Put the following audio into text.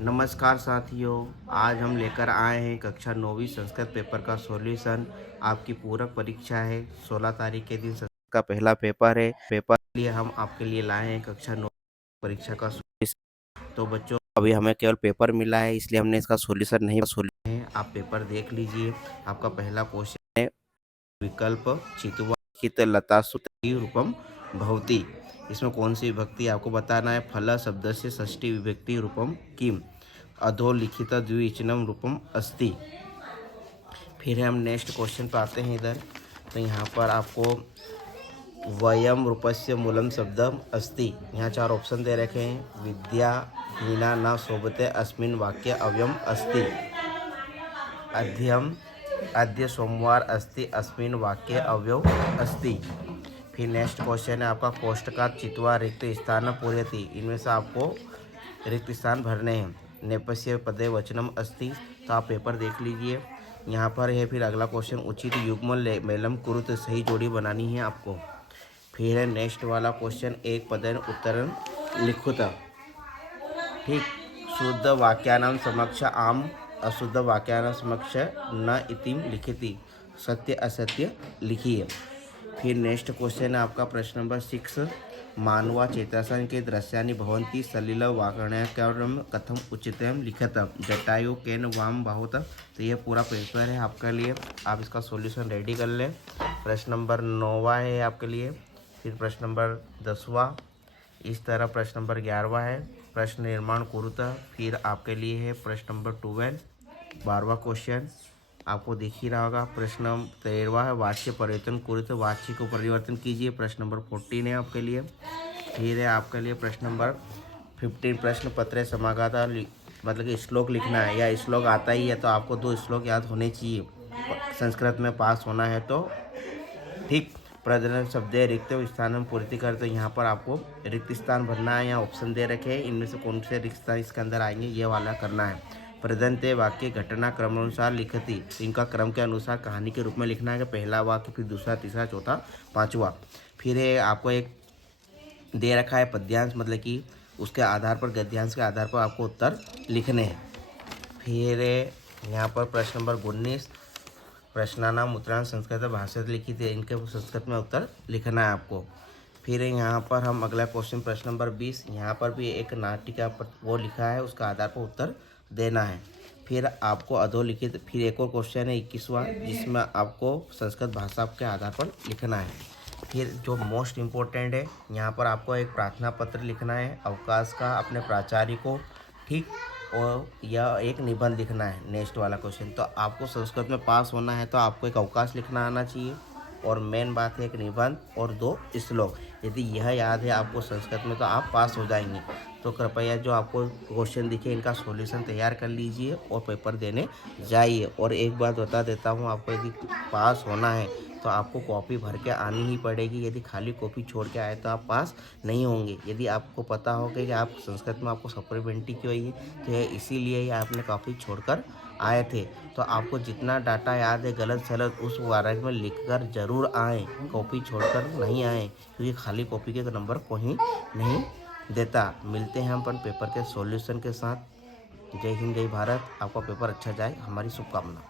नमस्कार साथियों, आज हम लेकर आए हैं कक्षा 9वीं संस्कृत पेपर का सॉल्यूशन। आपकी पूरक परीक्षा है, 16 तारीख के दिन संस्कृत का पहला पेपर है। पेपर के लिए हम आपके लिए लाए हैं कक्षा 9 परीक्षा का सॉल्यूशन। तो बच्चों, अभी हमें केवल पेपर मिला है, इसलिए हमने इसका सॉल्यूशन नहीं है। आप पेपर देख लीजिए। आपका पहला क्वेश्चन है विकल्प चित्वा लिखित लता सुतरी रूपम भवति। इसमें कौन सी विभक्ति आपको बताना है। फल शब्द से षष्ठी विभक्ति रूपम किम। अधोलिखित द्विवचनम रूपम अस्ति। फिर हम नेक्स्ट क्वेश्चन पे आते हैं इधर। तो यहाँ पर आपको वयम रूपस्य मूलम शब्दम अस्ति। यहाँ 4 ऑप्शन दे रखे हैं। विद्या हीना न शोभते अस्मिन् वाक्य अव्ययम अस्ति। अध्ययम अद्य सोमवार अस्ति अस्मिन् वाक्य अव्यय अस्ति। फिर नेक्स्ट क्वेश्चन है आपका कोष्टकात् चित्वा रिक्त स्थान पूरयति। इनमें से आपको रिक्त स्थान भरने हैं। नेपथ्य पदे वचनम अस्ति। तो आप पेपर देख लीजिए। यहाँ पर है फिर अगला क्वेश्चन उचित युग्म मेलम कुरुत। सही जोड़ी बनानी है आपको। फिर है नेक्स्ट वाला क्वेश्चन एक पदन उत्तरन लिखुत। ठीक। शुद्ध वाक्यानां समक्ष आम अशुद्ध वाक्यानां समक्ष न इतिम लिखिति। सत्य असत्य लिखिए। फिर नेक्स्ट क्वेश्चन है आपका प्रश्न नंबर 6। मानवा चेतसन के दृश्यानि भवन्ति सलिल वाक्याकारम कथम उचितम लिखत। जटायु केन वाम बाहुत। तो ये पूरा पेपर है आपके लिए। आप इसका सॉल्यूशन रेडी कर लें। प्रश्न नंबर 9वां है आपके लिए। फिर प्रश्न नंबर 10वां। इस तरह प्रश्न नंबर 11वां है प्रश्न निर्माण कुरुत। फिर आपके लिए है प्रश्न नंबर 12 12वां क्वेश्चन आपको दिख ही रहा होगा। प्रश्न 13वां है वाच्य परिवर्तन कुरुत। वाच्य को परिवर्तन कीजिए। प्रश्न नंबर 14 है आपके लिए। फिर है आपके लिए प्रश्न नंबर 15 प्रश्न पत्र समागाता मतलब कि श्लोक लिखना है या श्लोक आता ही है तो आपको 2 श्लोक याद होने चाहिए। संस्कृत में पास होना है तो ठीक। प्रजनन शब्द रिक्त स्थान पूर्ति कर। तो यहाँ पर आपको रिक्त स्थान भरना है। यहाँ ऑप्शन दे रखे हैं, इनमें से कौन से रिक्त स्थान इसके अंदर आएंगे ये वाला करना है। प्रदंते वाक्य घटना क्रमानुसार लिखती। इनका क्रम के अनुसार कहानी के रूप में लिखना है। पहला वाक्य, फिर दूसरा, तीसरा, चौथा, पांचवा। फिर है आपको एक दे रखा है पद्यांश, मतलब कि उसके आधार पर गद्यांश के आधार पर आपको उत्तर लिखने हैं। फिर यहाँ पर प्रश्न नंबर 19 प्रश्नानाम उत्तरांश संस्कृत भाषा लिखित है। इनके संस्कृत में उत्तर लिखना है आपको। फिर यहाँ पर हम अगला क्वेश्चन प्रश्न नंबर 20 यहाँ पर भी एक नाटिका पर वो लिखा है, उसका आधार पर उत्तर देना है। फिर आपको अधोलिखित फिर एक और क्वेश्चन है 21वां जिसमें आपको संस्कृत भाषा के आधार पर लिखना है। फिर जो मोस्ट इम्पोर्टेंट है यहाँ पर आपको एक प्रार्थना पत्र लिखना है अवकाश का अपने प्राचार्य को। ठीक। और यह एक निबंध लिखना है नेक्स्ट वाला क्वेश्चन। तो आपको संस्कृत में पास होना है तो आपको एक अवकाश लिखना आना चाहिए और मेन बात है एक निबंध और 2 श्लोक। यदि यह याद है आपको संस्कृत में तो आप पास हो जाएंगे। तो कृपया जो आपको क्वेश्चन दिखे इनका सॉल्यूशन तैयार कर लीजिए और पेपर देने जाइए। और एक बात बता देता हूँ, आपको यदि पास होना है तो आपको कॉपी भर के आनी ही पड़ेगी। यदि खाली कॉपी छोड़ के आए तो आप पास नहीं होंगे। यदि आपको पता होगा कि आप संस्कृत में आपको सप्लीमेंट्री की हुई है तो यह इसीलिए ही आपने कॉपी छोड़कर आए थे। तो आपको जितना डाटा याद है गलत सलत उस बारे में लिखकर जरूर आएँ, कॉपी छोड़कर नहीं आएँ, क्योंकि खाली कॉपी के नंबर कोई नहीं देता। मिलते हैं हम अपन पेपर के सॉल्यूशन के साथ। जय हिंद, जय भारत। आपका पेपर अच्छा जाए, हमारी शुभकामना।